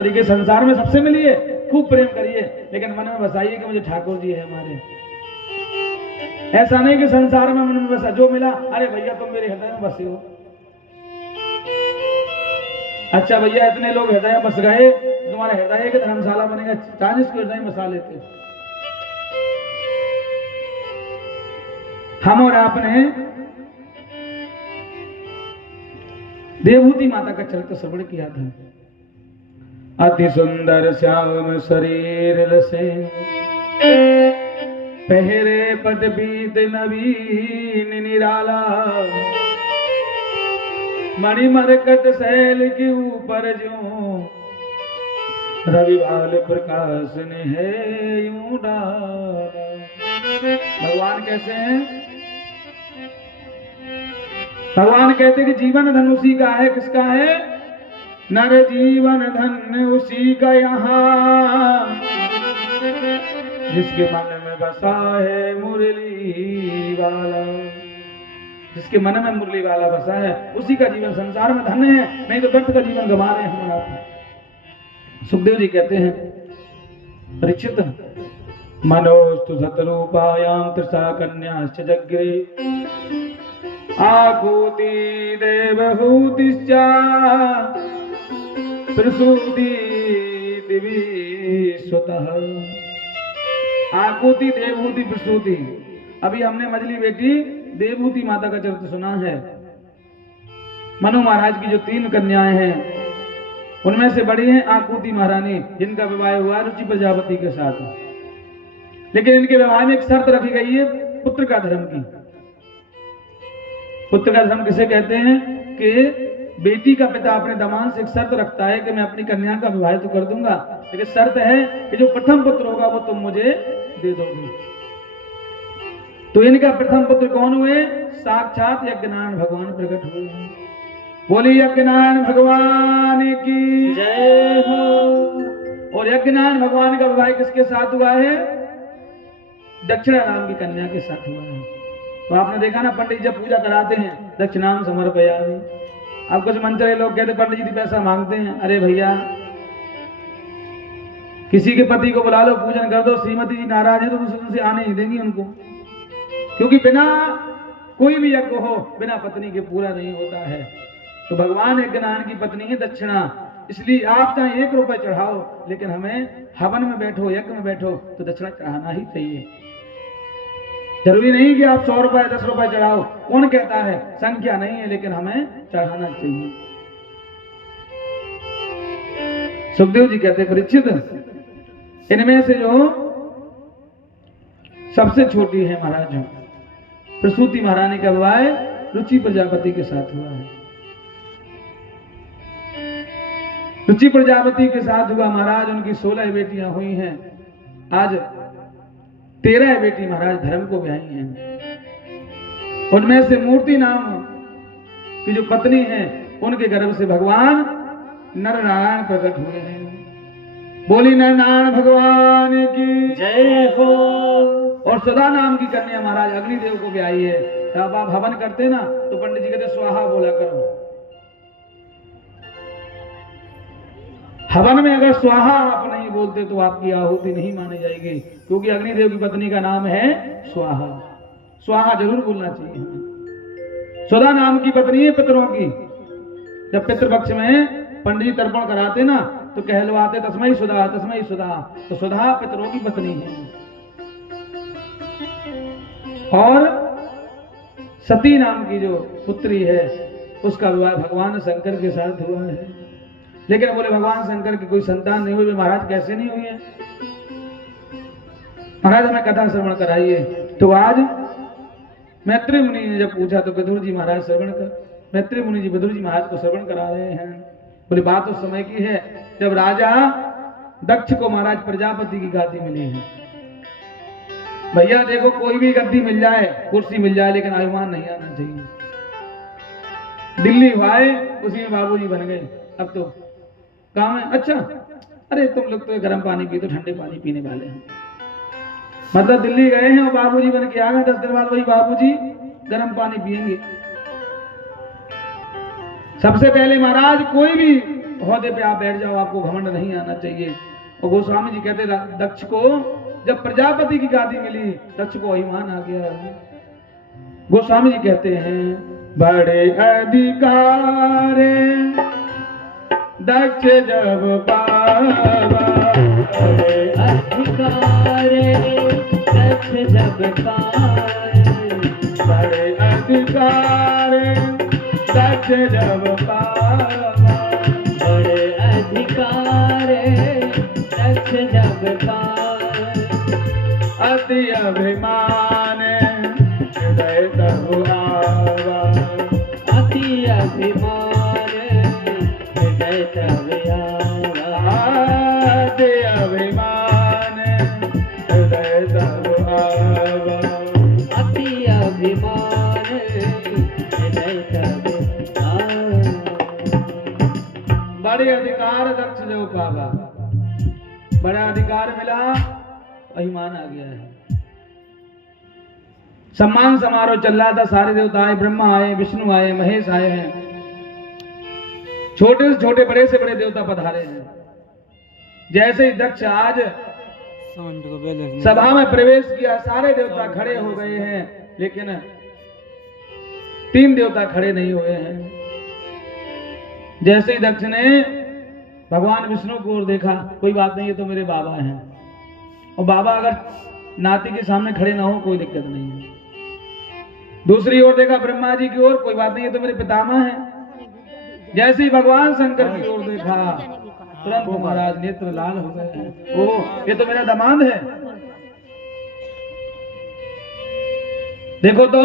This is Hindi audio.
तरीके संसार में सबसे मिलिए, खूब प्रेम करिए, लेकिन मन में बसाइए कि मुझे ठाकुर जी है हमारे। ऐसा नहीं कि संसार में मन में बसा, जो मिला अरे भैया तुम मेरे हृदय में बसे हो। अच्छा भैया इतने लोग हृदय में बस गए, तुम्हारा हृदय की धर्मशाला बनेगा, 40 के हृदय में बसा लेते। हम और आपने देवहूति माता का चरित्र श्रवण किया था। अति सुंदर श्याम शरीर लसे, पहरे पट बीत नवीन निराला, मणिमरकट शैल के ऊपर जो रविवाल प्रकाश ने है यूं डाला। भगवान कैसे हैं? भगवान कहते कि जीवन धन उसी का है। किसका है? नर जीवन धन उसी का यहाँ, जिसके मन में बसा है मुरली वाला। जिसके मन में मुरली वाला बसा है उसी का जीवन संसार में धन्य है, नहीं तो व्यर्थ का जीवन गंवा रहे हैं हम आप। सुखदेव जी कहते हैं, परीक्षित मनोस्तु सतरूपायाम त्रिसा कन्याश्च जग्रे, आकूति देवहूतिश्च प्रसूति दिवि स्वतः। आकूति देवहूति प्रसूति। अभी हमने मझली बेटी देवहूति माता का चरित्र सुना है। मनु महाराज की जो 3 कन्याएं हैं उनमें से बड़ी हैं आकूति महारानी, जिनका विवाह हुआ रुचि प्रजापति के साथ। लेकिन इनके विवाह में एक शर्त रखी गई है पुत्र का धर्म की। पुत्र का धर्म किसे कहते हैं? कि बेटी का पिता अपने दामाद से एक शर्त रखता है कि मैं अपनी कन्या का विवाह तो कर दूंगा, लेकिन शर्त है कि जो प्रथम पुत्र होगा वो तुम मुझे दे दोगे। तो इनका प्रथम पुत्र कौन हुए? साक्षात यज्ञनारायण भगवान प्रकट हुए। बोली यज्ञनारायण भगवान की जय हो। और यज्ञनारायण भगवान का विवाह किसके साथ हुआ है? दक्षिणा नाम की कन्या के साथ हुआ है। तो आपने देखा ना, पंडित जब पूजा कराते हैं दक्षिणाम समर्पयामि। अब कुछ मंत्री लोग कहते पंडित जी पैसा मांगते हैं। अरे भैया, किसी के पति को बुला लो, पूजन कर दो, श्रीमती जी नाराज है तो उनसे आने ही देंगी उनको, क्योंकि बिना कोई भी यज्ञ हो बिना पत्नी के पूरा नहीं होता है। तो भगवान यज्ञनारायण की पत्नी है दक्षिणा, इसलिए आप चाहे 1 रुपए चढ़ाओ, लेकिन हमें हवन में बैठो, यज्ञ में बैठो तो दक्षिणा चढ़ाना ही चाहिए। जरूरी नहीं कि आप 100 रुपए 10 रुपए चढ़ाओ, कौन कहता है, संख्या नहीं है, लेकिन हमें चढ़ाना चाहिए। सुखदेव जी कहते परीक्षित, इनमें से जो सबसे छोटी है महाराज जो प्रसूति महारानी का विवाह रुचि प्रजापति के साथ हुआ है। रुचि प्रजापति के साथ हुआ महाराज, उनकी 16 बेटियां हुई हैं। आज 13 बेटी महाराज धर्म को ब्याही हैं। उनमें से मूर्ति नाम की जो पत्नी है उनके गर्भ से भगवान नर नारायण प्रकट हुए हैं। बोली नर नारायण भगवान की जय हो। और सुधा नाम की कन्या महाराज अग्निदेव को ब्याही है। अब आप हवन करते ना तो पंडित जी कहते स्वाहा बोला करो। हवन में अगर स्वाहा आप नहीं बोलते तो आपकी आहुति नहीं मानी जाएगी, क्योंकि अग्निदेव की पत्नी का नाम है स्वाहा। स्वाहा जरूर बोलना चाहिए हमें। सुधा नाम की पत्नी है पितरों की। जब पितृपक्ष में पंडित तर्पण कराते ना तो कहलवाते तस्मै सुधा तस्मै सुधा। तो सुधा पितरों की पत्नी है। और सती नाम की जो पुत्री है उसका विवाह भगवान शंकर के साथ हुआ है। लेकिन बोले भगवान शंकर की कोई संतान नहीं हुई। महाराज कैसे नहीं हुई है? महाराज हमें कथा श्रवण कराइए। तो आज मैत्री मुनि ने जब पूछा तो विदुर जी महाराज श्रवण कर, मैत्री मुनि जी विदुर जी महाराज को श्रवण करा रहे हैं। बोले बात उस समय की है जब राजा दक्ष को महाराज प्रजापति की गादी मिली है। भैया देखो, कोई भी गद्दी मिल जाए, कुर्सी मिल जाए, लेकिन अभिमान नहीं आना चाहिए। दिल्ली भाई उसी में बाबूजी बन गए। अब तो काम है। अच्छा, अरे तुम लोग तो गर्म पानी पी, तो ठंडे पानी पीने वाले हैं। मतलब दिल्ली गए हैं और बाबूजी बन के आ गए, 10 दिन बाद वही बाबूजी गर्म पानी पिएंगे। सबसे पहले महाराज कोई भी ओहदे पे आप बैठ जाओ, आपको घमंड नहीं आना चाहिए। और गोस्वामी जी कहते दक्ष को जब प्रजापति की गादी मिली, दक्ष को ईमान आ गया। गोस्वामी जी कहते हैं बड़े अधिकार दक्ष जब पावा, बड़े अधिकार दक्ष जब पाए, बड़े अधिकार दक्ष जब पावा, बड़े अधिकार दक्ष जब पाए, अति अभिमान हृदय तब आवा, अति अभिमान हृदय तब आवा, अति अभिमान हृदय तब आवा, अति अभिमान हृदय तब आवा। बड़े अधिकार दक्ष जो पावा, बड़ा अधिकार मिला, अभिमान आ गया है। सम्मान समारोह चल रहा था, सारे देवता आए, ब्रह्मा आए, विष्णु आए, महेश आए हैं, छोटे से छोटे बड़े से बड़े देवता पधारे हैं। जैसे ही दक्ष आज सभा में प्रवेश किया, सारे देवता खड़े हो गए हैं, लेकिन 3 देवता खड़े नहीं हुए हैं। जैसे ही दक्ष ने भगवान विष्णु को ओर देखा, कोई बात नहीं, ये तो मेरे बाबा हैं, और बाबा अगर नाती के सामने खड़े ना हो कोई दिक्कत नहीं है। दूसरी ओर देखा ब्रह्मा जी की ओर, कोई बात नहीं, ये तो मेरे पितामह हैं। जैसे ही भगवान शंकर की ओर देखा, तुरंत महाराज नेत्र लाल हो गए। ओह, ये तो मेरा दामाद है। देखो तो